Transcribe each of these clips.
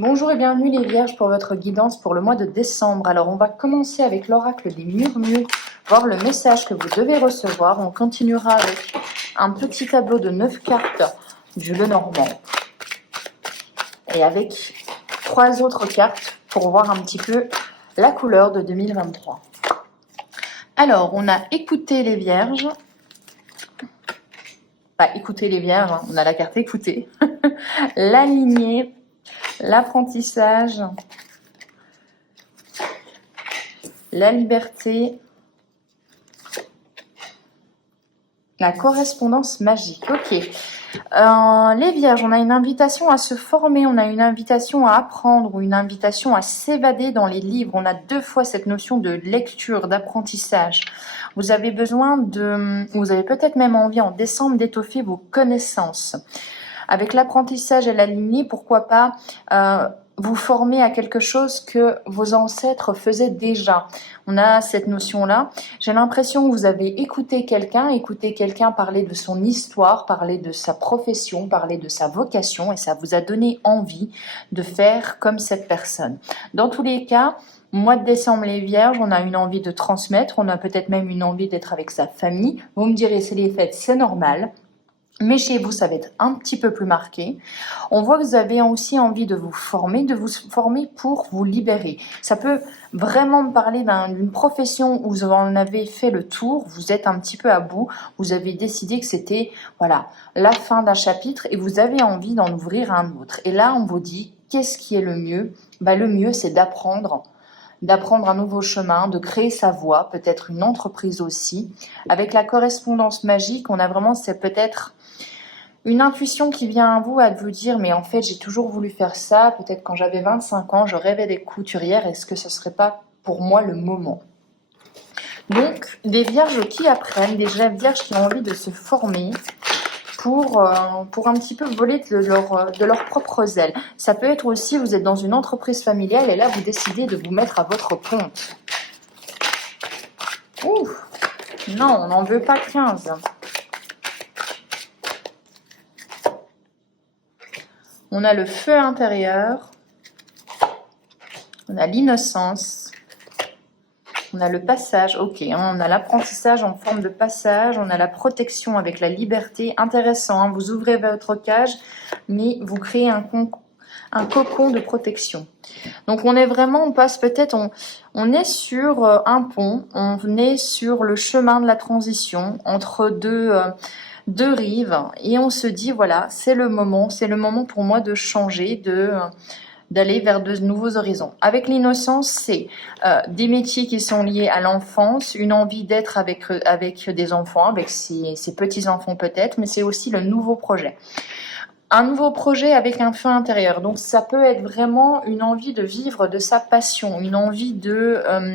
Bonjour et bienvenue les Vierges pour votre guidance pour le mois de décembre. Alors on va commencer avec l'oracle des murmures, voir le message que vous devez recevoir. On continuera avec un petit tableau de 9 cartes du Lenormand et avec 3 autres cartes pour voir un petit peu la couleur de 2023. Alors on a écouté les Vierges. Enfin, écouter les Vierges, on a la carte écouter. La lignée. L'apprentissage, la liberté, la correspondance magique. Ok. Les Vierges, on a une invitation à se former, on a une invitation à apprendre ou une invitation à s'évader dans les livres. On a 2 fois cette notion de lecture, d'apprentissage. Vous avez vous avez peut-être même envie en décembre d'étoffer vos connaissances. Avec l'apprentissage et la lignée, pourquoi pas vous former à quelque chose que vos ancêtres faisaient déjà. On a cette notion-là. J'ai l'impression que vous avez écouté quelqu'un parler de son histoire, parler de sa profession, parler de sa vocation, et ça vous a donné envie de faire comme cette personne. Dans tous les cas, mois de décembre, les Vierges, on a une envie de transmettre, on a peut-être même une envie d'être avec sa famille. Vous me direz, c'est les fêtes, c'est normal. Mais chez vous, ça va être un petit peu plus marqué. On voit que vous avez aussi envie de vous former pour vous libérer. Ça peut vraiment parler d'une profession où vous en avez fait le tour, vous êtes un petit peu à bout, vous avez décidé que c'était la fin d'un chapitre et vous avez envie d'en ouvrir un autre. Et là, on vous dit, qu'est-ce qui est le mieux ? Le mieux, c'est d'apprendre un nouveau chemin, de créer sa voie, peut-être une entreprise aussi. Avec la correspondance magique, on a vraiment, c'est peut-être une intuition qui vient à vous dire, mais en fait, j'ai toujours voulu faire ça. Peut-être quand j'avais 25 ans, je rêvais d'être couturière. Est-ce que ce ne serait pas pour moi le moment ? Donc, des vierges qui apprennent, des vierges qui ont envie de se former pour un petit peu voler de leurs propres ailes. Ça peut être aussi, vous êtes dans une entreprise familiale et là, vous décidez de vous mettre à votre compte. Ouh, non, on n'en veut pas 15. On a le feu intérieur, on a l'innocence, on a le passage, ok, on a l'apprentissage en forme de passage, on a la protection avec la liberté, intéressant, vous ouvrez votre cage, mais vous créez un cocon de protection. Donc on passe peut-être, on est sur un pont, on est sur le chemin de la transition entre deux rives et on se dit voilà, c'est le moment pour moi de changer, d'aller vers de nouveaux horizons. Avec l'innocence, c'est des métiers qui sont liés à l'enfance, une envie d'être avec des enfants, avec ses petits-enfants peut-être, mais c'est aussi le nouveau projet. Un nouveau projet avec un feu intérieur. Donc ça peut être vraiment une envie de vivre de sa passion, une envie de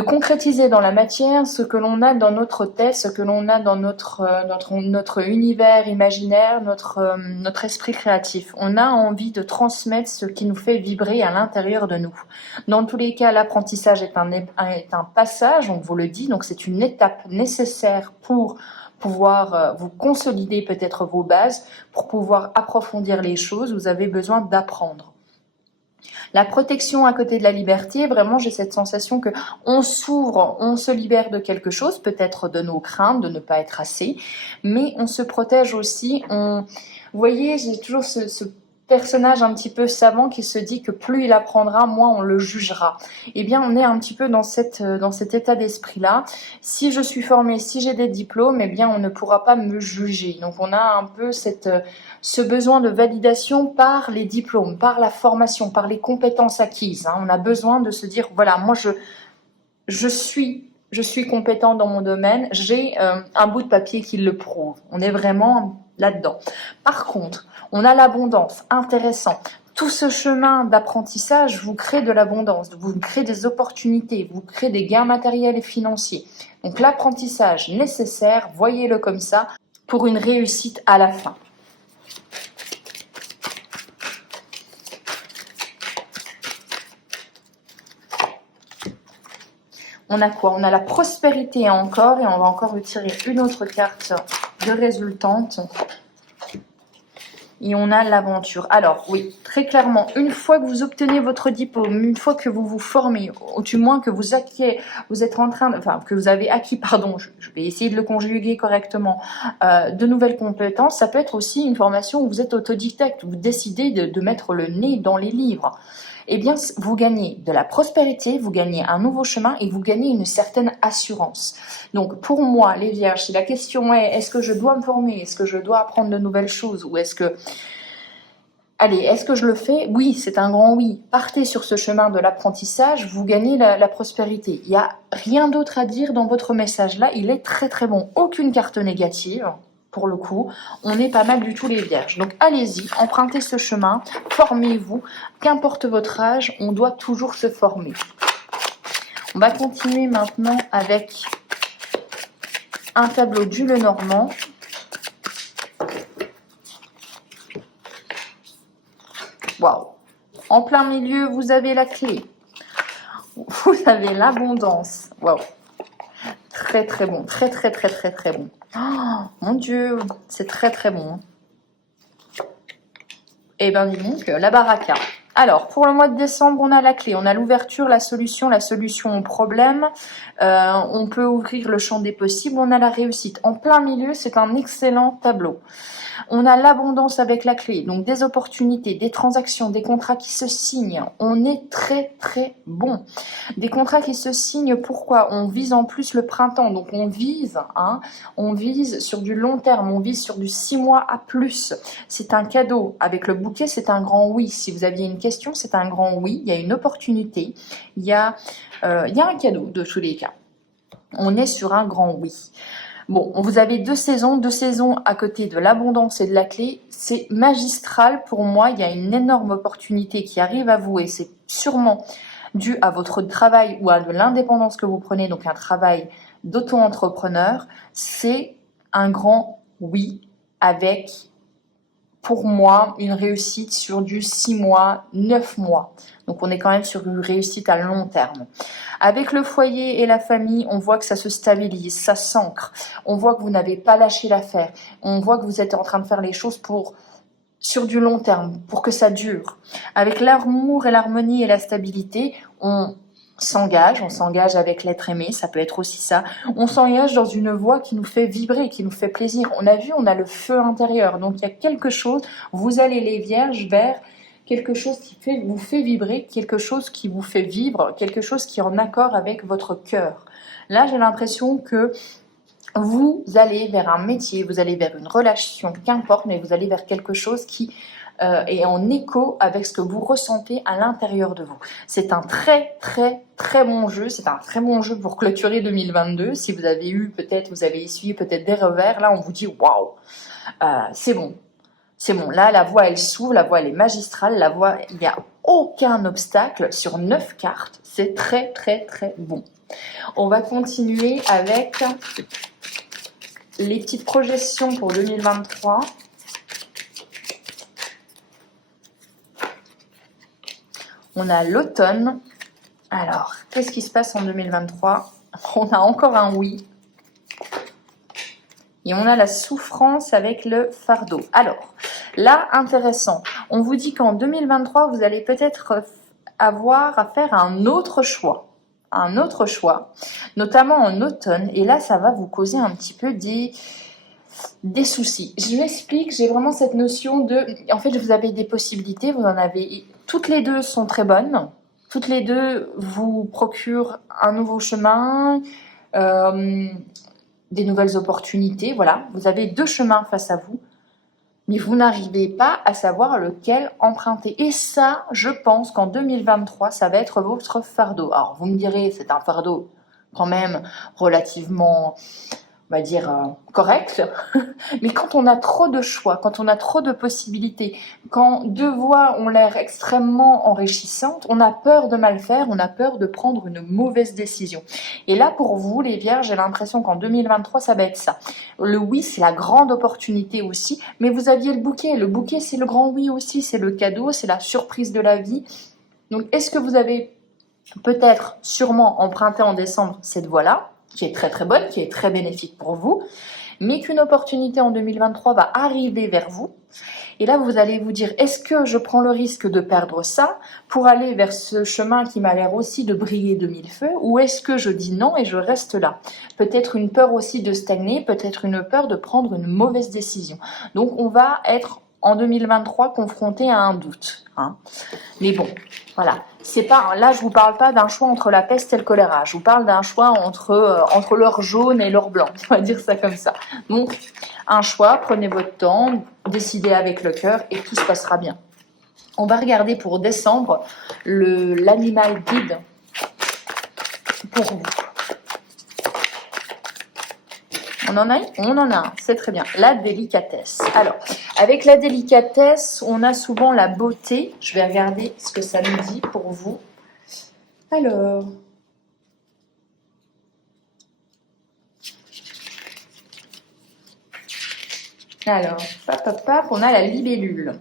concrétiser dans la matière ce que l'on a dans notre tête, ce que l'on a dans notre univers imaginaire, notre esprit créatif. On a envie de transmettre ce qui nous fait vibrer à l'intérieur de nous. Dans tous les cas, l'apprentissage est un passage, on vous le dit, donc c'est une étape nécessaire pour pouvoir vous consolider peut-être vos bases, pour pouvoir approfondir les choses, vous avez besoin d'apprendre. La protection à côté de la liberté, vraiment j'ai cette sensation que on s'ouvre, on se libère de quelque chose, peut-être de nos craintes, de ne pas être assez, mais on se protège aussi. Vous voyez, j'ai toujours ce personnage un petit peu savant qui se dit que plus il apprendra, moins on le jugera. Eh bien, on est un petit peu dans cet état d'esprit-là. Si je suis formée, si j'ai des diplômes, eh bien, on ne pourra pas me juger. Donc, on a un peu ce besoin de validation par les diplômes, par la formation, par les compétences acquises. On a besoin de se dire, voilà, moi, je suis compétent dans mon domaine, j'ai un bout de papier qui le prouve. On est vraiment là-dedans. Par contre, on a l'abondance, intéressant. Tout ce chemin d'apprentissage vous crée de l'abondance, vous crée des opportunités, vous crée des gains matériels et financiers. Donc l'apprentissage nécessaire, voyez-le comme ça, pour une réussite à la fin. On a quoi ? On a la prospérité encore, et on va encore retirer une autre carte de résultante. Et on a l'aventure. Alors, oui, très clairement, une fois que vous obtenez votre diplôme, une fois que vous vous formez, ou du moins que vous êtes en train, que vous avez acquis, pardon, je vais essayer de le conjuguer correctement, de nouvelles compétences, ça peut être aussi une formation où vous êtes autodidacte, vous décidez de mettre le nez dans les livres. Eh bien, vous gagnez de la prospérité, vous gagnez un nouveau chemin et vous gagnez une certaine assurance. Donc, pour moi, les vierges, si la question est que je dois me former, est-ce que je dois apprendre de nouvelles choses ou est-ce que je le fais? Oui, c'est un grand oui. Partez sur ce chemin de l'apprentissage, vous gagnez la prospérité. Il n'y a rien d'autre à dire dans votre message là, il est très très bon. Aucune carte négative. Pour le coup, on est pas mal du tout les vierges. Donc allez-y, empruntez ce chemin, formez-vous, qu'importe votre âge, on doit toujours se former. On va continuer maintenant avec un tableau du Lenormand. Waouh! En plein milieu, vous avez la clé. Vous avez l'abondance. Waouh! Très très bon, très très très très très bon. Oh, mon Dieu, c'est très très bon. Eh bien, dis donc, la baraka. Alors, pour le mois de décembre, on a la clé, on a l'ouverture, la solution au problème. On peut ouvrir le champ des possibles, on a la réussite. En plein milieu, c'est un excellent tableau. On a l'abondance avec la clé, donc des opportunités, des transactions, des contrats qui se signent. On est très très bon. Des contrats qui se signent, pourquoi? On vise en plus le printemps, donc on vise sur du long terme, on vise sur du 6 mois à plus. C'est un cadeau. Avec le bouquet, c'est un grand oui. Si vous aviez une question, c'est un grand oui. Il y a une opportunité, il y a un cadeau de tous les cas. On est sur un grand oui. Bon, vous avez deux saisons à côté de l'abondance et de la clé. C'est magistral pour moi. Il y a une énorme opportunité qui arrive à vous et c'est sûrement dû à votre travail ou à de l'indépendance que vous prenez, donc un travail d'auto-entrepreneur. C'est un grand oui avec, pour moi, une réussite sur du 6 mois, 9 mois. Donc on est quand même sur une réussite à long terme. Avec le foyer et la famille, on voit que ça se stabilise, ça s'ancre. On voit que vous n'avez pas lâché l'affaire. On voit que vous êtes en train de faire les choses sur du long terme, pour que ça dure. Avec l'amour et l'harmonie et la stabilité, on s'engage avec l'être aimé, ça peut être aussi ça. On s'engage dans une voie qui nous fait vibrer, qui nous fait plaisir. On a le feu intérieur. Donc il y a quelque chose, vous allez les vierges vers quelque chose qui vous fait vibrer, quelque chose qui vous fait vivre, quelque chose qui est en accord avec votre cœur. Là, j'ai l'impression que vous allez vers un métier, vous allez vers une relation, qu'importe, mais vous allez vers quelque chose qui est en écho avec ce que vous ressentez à l'intérieur de vous. C'est un très très très bon jeu, c'est un très bon jeu pour clôturer 2022. Si vous avez essuyé peut-être des revers, là on vous dit waouh, c'est bon. C'est bon, là la voie elle s'ouvre, la voie elle est magistrale, il n'y a aucun obstacle sur 9 cartes, c'est très très très bon. On va continuer avec les petites projections pour 2023. On a l'automne. Alors, qu'est-ce qui se passe en 2023? On a encore un oui. Et on a la souffrance avec le fardeau. Alors, là, intéressant. On vous dit qu'en 2023, vous allez peut-être avoir à faire un autre choix. Un autre choix, notamment en automne. Et là, ça va vous causer un petit peu des soucis. Je m'explique, j'ai vraiment cette notion de... En fait, vous avez des possibilités, vous en avez... Toutes les deux sont très bonnes. Toutes les deux vous procurent un nouveau chemin, des nouvelles opportunités. Voilà, vous avez deux chemins face à vous, mais vous n'arrivez pas à savoir lequel emprunter. Et ça, je pense qu'en 2023, ça va être votre fardeau. Alors, vous me direz, c'est un fardeau quand même relativement... on va dire, correct. Mais quand on a trop de choix, quand on a trop de possibilités, quand deux voies ont l'air extrêmement enrichissantes, on a peur de mal faire, on a peur de prendre une mauvaise décision. Et là, pour vous, les vierges, j'ai l'impression qu'en 2023, ça va être ça. Le oui, c'est la grande opportunité aussi, mais vous aviez le bouquet. Le bouquet, c'est le grand oui aussi, c'est le cadeau, c'est la surprise de la vie. Donc, est-ce que vous avez peut-être, sûrement, emprunté en décembre cette voie-là, qui est très très bonne, qui est très bénéfique pour vous. mais qu'une opportunité en 2023 va arriver vers vous. Et là, vous allez vous dire, est-ce que je prends le risque de perdre ça pour aller vers ce chemin qui m'a l'air aussi de briller de mille feux, ou est-ce que je dis non et je reste là? Peut-être une peur aussi de stagner, peut-être une peur de prendre une mauvaise décision. Donc, on va être en 2023 confronté à un doute. Mais bon, voilà. C'est pas, là, je vous parle pas d'un choix entre la peste et le choléra. Je vous parle d'un choix entre l'or jaune et l'or blanc. On va dire ça comme ça. Donc, un choix, prenez votre temps, décidez avec le cœur et tout se passera bien. On va regarder pour décembre l'animal guide pour vous. On en a un? On en a un, c'est très bien. La délicatesse. Alors, avec la délicatesse, on a souvent la beauté. Je vais regarder ce que ça nous dit pour vous. Alors, on a la libellule.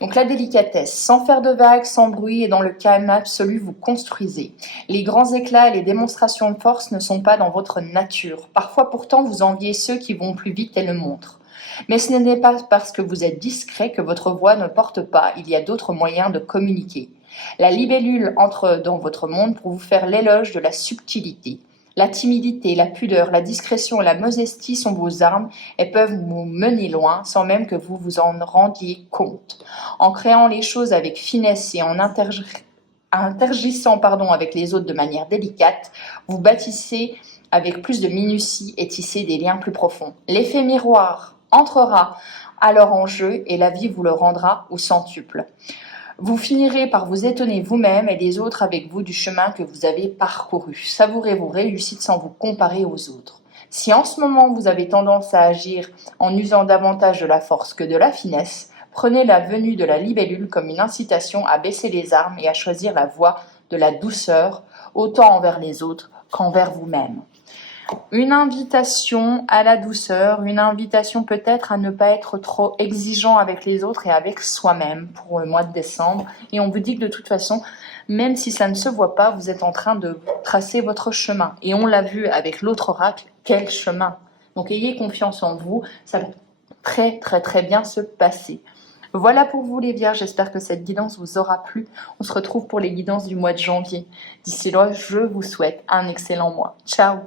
Donc la délicatesse, sans faire de vagues, sans bruit et dans le calme absolu, vous construisez. Les grands éclats et les démonstrations de force ne sont pas dans votre nature. Parfois pourtant, vous enviez ceux qui vont plus vite et le montrent. Mais ce n'est pas parce que vous êtes discret que votre voix ne porte pas. Il y a d'autres moyens de communiquer. La libellule entre dans votre monde pour vous faire l'éloge de la subtilité. La timidité, la pudeur, la discrétion et la modestie sont vos armes et peuvent vous mener loin sans même que vous vous en rendiez compte. En créant les choses avec finesse et en interagissant avec les autres de manière délicate, vous bâtissez avec plus de minutie et tissez des liens plus profonds. L'effet miroir entrera alors en jeu et la vie vous le rendra au centuple. Vous finirez par vous étonner vous-même et les autres avec vous du chemin que vous avez parcouru. Savourez vos réussites sans vous comparer aux autres. Si en ce moment vous avez tendance à agir en usant davantage de la force que de la finesse, prenez la venue de la libellule comme une incitation à baisser les armes et à choisir la voie de la douceur, autant envers les autres qu'envers vous-même. Une invitation à la douceur, une invitation peut-être à ne pas être trop exigeant avec les autres et avec soi-même pour le mois de décembre. Et on vous dit que de toute façon, même si ça ne se voit pas, vous êtes en train de tracer votre chemin. Et on l'a vu avec l'autre oracle, quel chemin. Donc ayez confiance en vous, ça va très très très bien se passer. Voilà pour vous les vierges, j'espère que cette guidance vous aura plu. On se retrouve pour les guidances du mois de janvier. D'ici là, je vous souhaite un excellent mois. Ciao!